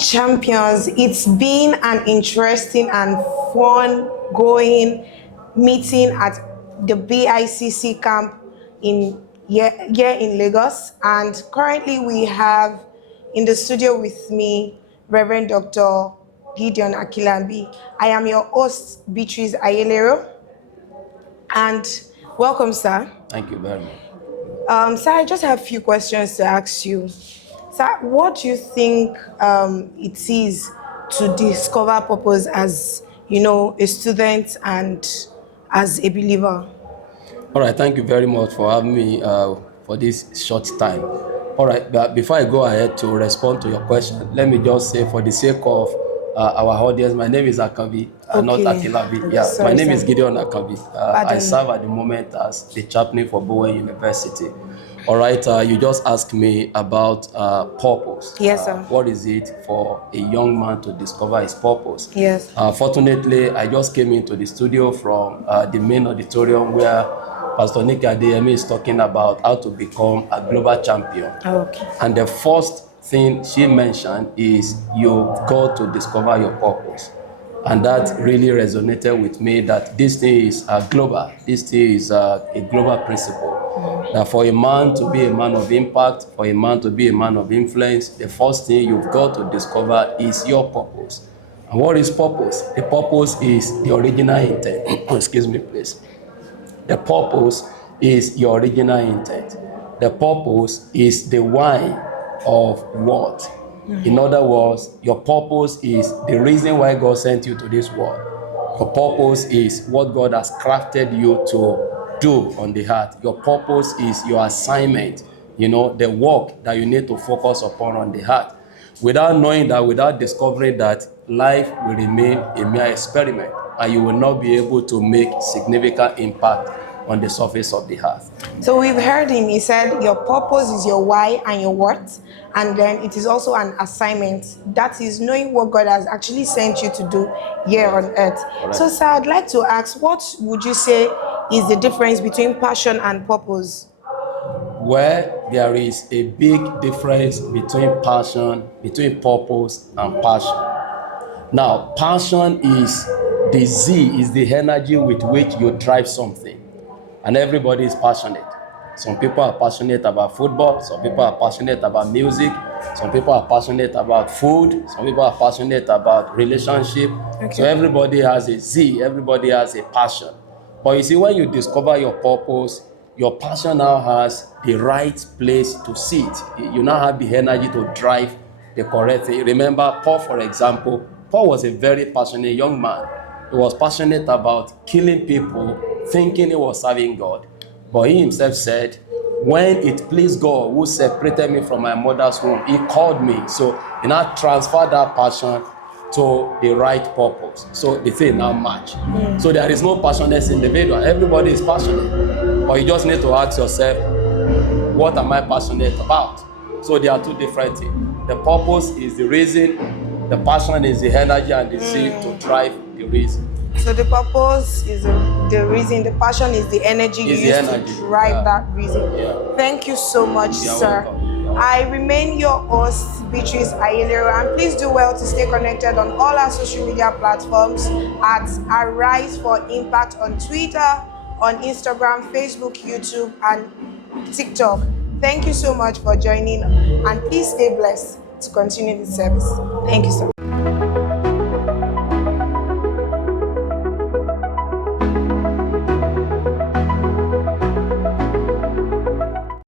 champions. It's been an interesting and fun going meeting at the BICC camp here in Lagos. And currently we have in the studio with me Reverend Dr. Gideon Akanbi. I am your host, Beatrice Ayelero. And welcome, sir. Thank you very much. Sir, I just have a few questions to ask you. Sir, what do you think it is to discover purpose as, a student and as a believer? All right, thank you very much for having me for this short time. All right, but before I go ahead to respond to your question, let me just say for the sake of our audience, my name is Akanbi, not Akanbi. Yeah, Sorry, my name sir. is Gideon Akanbi. I serve at the moment as the Chaplain for Bowen University. All right, you just asked me about purpose. Yes, sir. What is it for a young man to discover his purpose? Yes. Fortunately, I just came into the studio from the main auditorium where Pastor Nick Adeyemi is talking about how to become a global champion. Okay. And the first thing she mentioned is you've got to discover your purpose. And that really resonated with me that this thing is global. This thing is a global principle. That for a man to be a man of impact, for a man to be a man of influence, the first thing you've got to discover is your purpose. And what is purpose? The purpose is the original intent. Excuse me, please. The purpose is your original intent. The purpose is the why of what. In other words, your purpose is the reason why God sent you to this world. Your purpose is what God has crafted you to do on the earth. Your purpose is your assignment, the work that you need to focus upon on the earth. Without knowing that, without discovering that, life will remain a mere experiment and you will not be able to make significant impact on the surface of the earth. So we've heard him, he said your purpose is your why and your what, and then it is also an assignment. That is knowing what God has actually sent you to do here on earth. Correct. So sir, I'd like to ask, what would you say is the difference between passion and purpose? Where there is a big difference between purpose and passion. Now, passion is the Z, is the energy with which you drive something. And everybody is passionate. Some people are passionate about football, some people are passionate about music, some people are passionate about food, some people are passionate about relationship. Okay. So everybody has a Z, everybody has a passion. But you see, when you discover your purpose, your passion now has the right place to sit. You now have the energy to drive the correct thing. Remember, Paul, for example, Paul was a very passionate young man. He was passionate about killing people, thinking he was serving God. But he himself said, when it pleased God who separated me from my mother's womb, he called me. So he now transferred that passion to the right purpose. So the thing now match. So there is no passionate individual. Everybody is passionate. But you just need to ask yourself, what am I passionate about? So there are two different things. The purpose is the reason, the passion is the energy and the zeal to drive the reason. So the purpose is the reason, the passion is the energy you use to drive that reason. Yeah. Thank you so much, sir. I remain your host, Beatrice Ayelero, and please do well to stay connected on all our social media platforms at Arise for Impact on Twitter, on Instagram, Facebook, YouTube, and TikTok. Thank you so much for joining, and please stay blessed to continue the service. Thank you, sir.